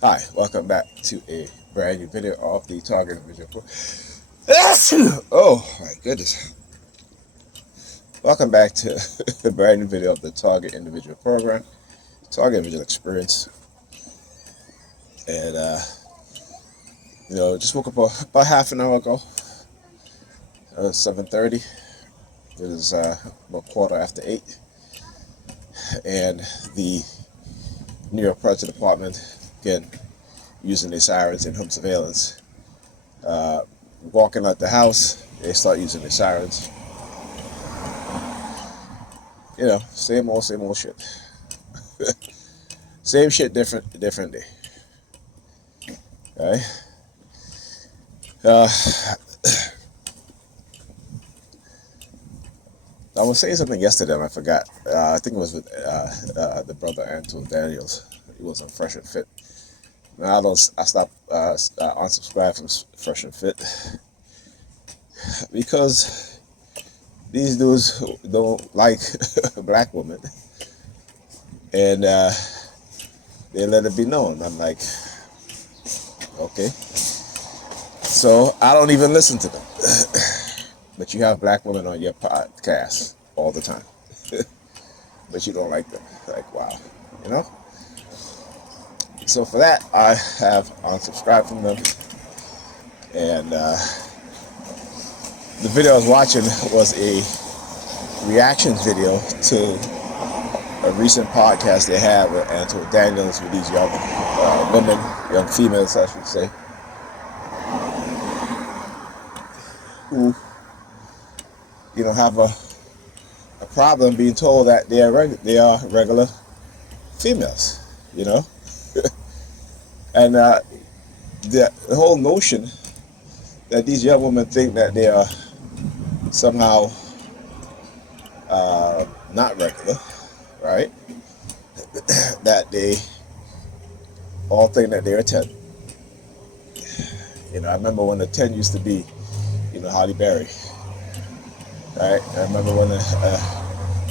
Hi, welcome back to a brand new video of the Target Individual. Oh my goodness! Welcome back to a brand new video of the Target Individual Program, Target Individual Experience, and just woke up about half an hour ago. 7:30. It is about quarter after 8, and the New York Police Department again using their sirens and home surveillance. Walking out the house, they start using the sirens. Same old shit. Same shit, different day. Right? Uh, I was saying something yesterday and I forgot. I think it was with the brother Antoine Daniels. He was on Fresh and Fit. Now I stopped unsubscribe from Fresh and Fit because these dudes don't like black women, and they let it be known. I'm like, okay, so I don't even listen to them. But you have black women on your podcast all the time, but you don't like them. Like, wow, you know. So for that, I have unsubscribed from them, and the video I was watching was a reaction video to a recent podcast they have with Antoine Daniels with these young women, young females, I should say, who have a problem being told that they are regular females, and the whole notion that these young women think that they are somehow not regular, right? That they all think that they're 10. I remember when the 10 used to be, Holly Berry, right? I remember when,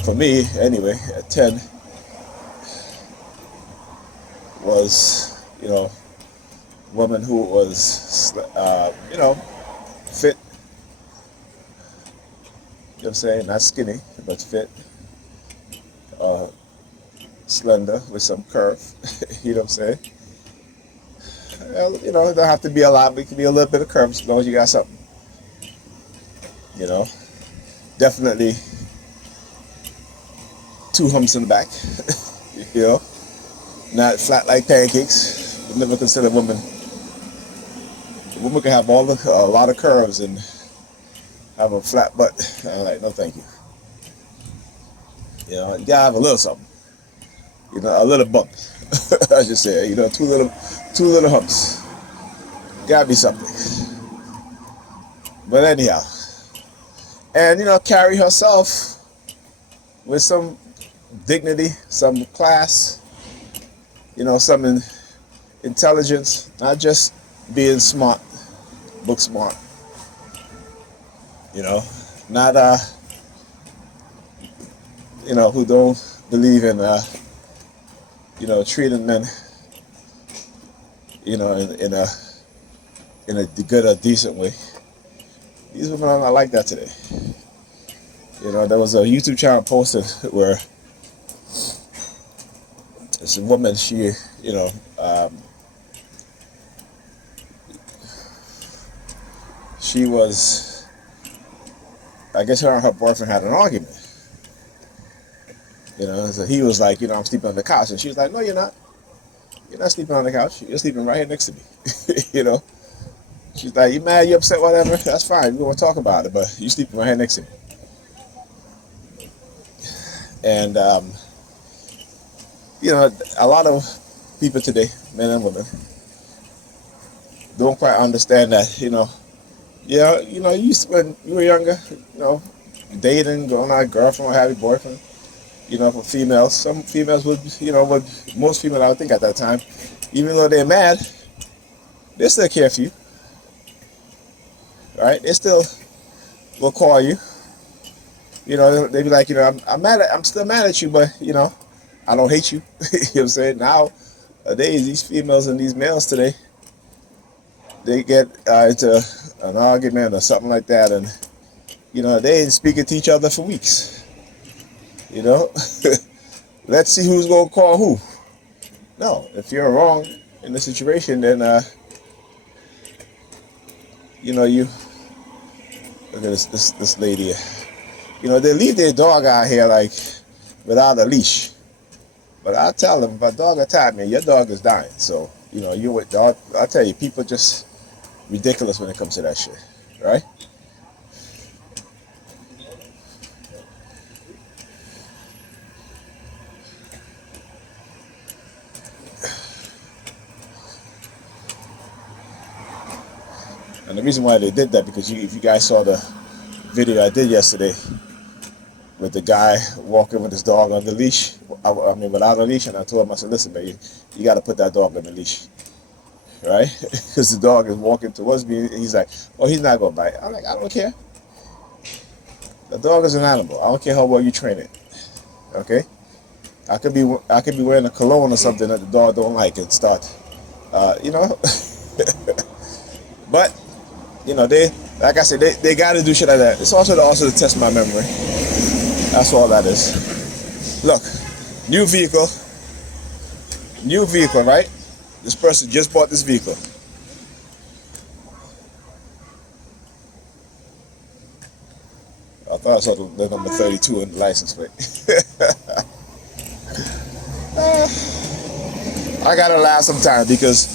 for me anyway, a 10 was, woman who was, fit. You know what I'm saying? Not skinny, but fit. Slender with some curve. You know what I'm saying? Well, it don't have to be a lot, but it can be a little bit of curve as long as you got something. Definitely 2 humps in the back. Not flat like pancakes. Would never consider a woman. A woman can have a lot of curves and have a flat butt. I'm like, no, thank you. You gotta have a little something. A little bump. I should say. Two little humps. Gotta be something. But anyhow, and carry herself with some dignity, some class, some intelligence, not just being smart, book smart. Not who don't believe in treating men, in a good or decent way. These women are not like that today. There was a YouTube channel posted where this woman, she, she was, I guess her and her boyfriend had an argument. So he was like, I'm sleeping on the couch. And she was like, no, you're not. You're not sleeping on the couch. You're sleeping right here next to me. She's like, you mad, you upset, whatever. That's fine. We won't talk about it, but you sleeping right here next to me. And, a lot of people today, men and women, don't quite understand that, you used to, when you were younger, dating, going out, girlfriend, or having boyfriend, for females. Some females would, most females I would think at that time, even though they're mad, they still care for you, right? They still will call you. They be like, I'm still mad at you, but, I don't hate you. You know what I'm saying? Now, Nowadays, these females and these males today, they get into an argument or something like that, and they ain't speaking to each other for weeks. Let's see who's gonna call who. No, if you're wrong in the situation, then you look at this lady. They leave their dog out here like without a leash. But I tell them, if a dog attack me, your dog is dying. So you with dog. I tell you, people just ridiculous when it comes to that shit, right? And the reason why they did that, because if you guys saw the video I did yesterday with the guy walking with his dog on the leash, I mean without a leash, and I told him, I said, listen, man, you got to put that dog on the leash, right? Because the dog is walking towards me, and he's like, oh, he's not going to bite. I'm like, I don't care. The dog is an animal. I don't care how well you train it, okay? I could be wearing a cologne or something that the dog don't like and start, but they, like I said, they got to do shit like that. It's also to test my memory. That's all that is. Look, new vehicle, right? This person just bought this vehicle. I thought I saw the number 32 in the license plate. I gotta laugh sometimes because,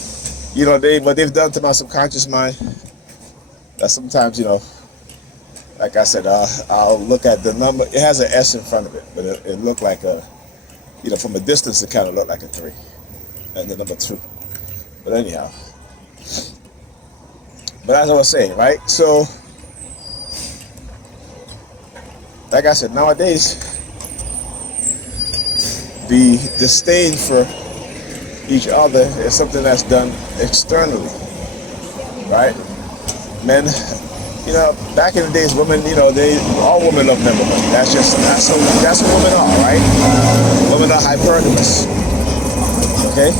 what they've done to my subconscious mind, that sometimes, like I said, I'll look at the number. It has an S in front of it, but it looked like from a distance, it kind of looked like a 3, and the number 2. But anyhow, but as I was saying, right? So, like I said, nowadays, the disdain for each other is something that's done externally, right? Men, back in the days, women, all women love men. That's what women are, right? Women are hypergamous, okay?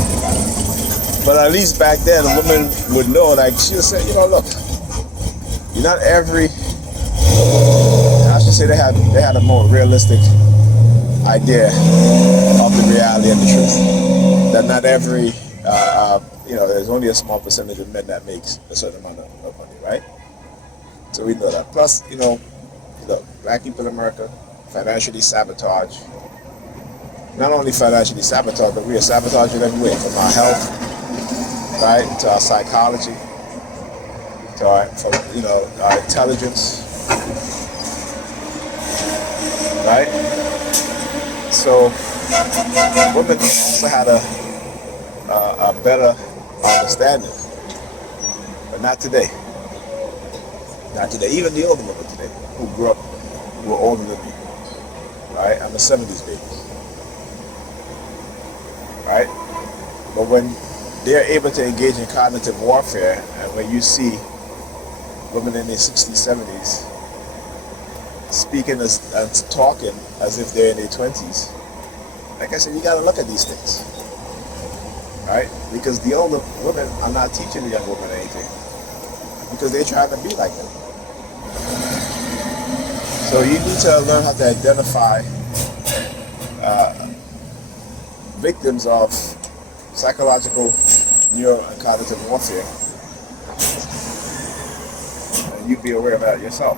But at least back then, a woman would know, like she would say, look, you're not every. I should say they had a more realistic idea of the reality and the truth. That not every, there's only a small percentage of men that makes a certain amount of money, right? So we know that. Plus, look, black people in America, financially sabotage. Not only financially sabotage, but we are sabotaging every way, from our health, right, to our psychology, to our intelligence, right? So women also had a better understanding, but not today. Not today. Even the older women today who grew up, who were older than me, right? I'm a 70s baby, right? But when they're able to engage in cognitive warfare, and when you see women in their 60s, 70s speaking and talking as if they're in their 20s, like I said, you got to look at these things, right? Because the older women are not teaching the young women anything, because they're trying to be like them. So you need to learn how to identify victims of psychological, neuro, and cognitive warfare, and you be aware of that yourself.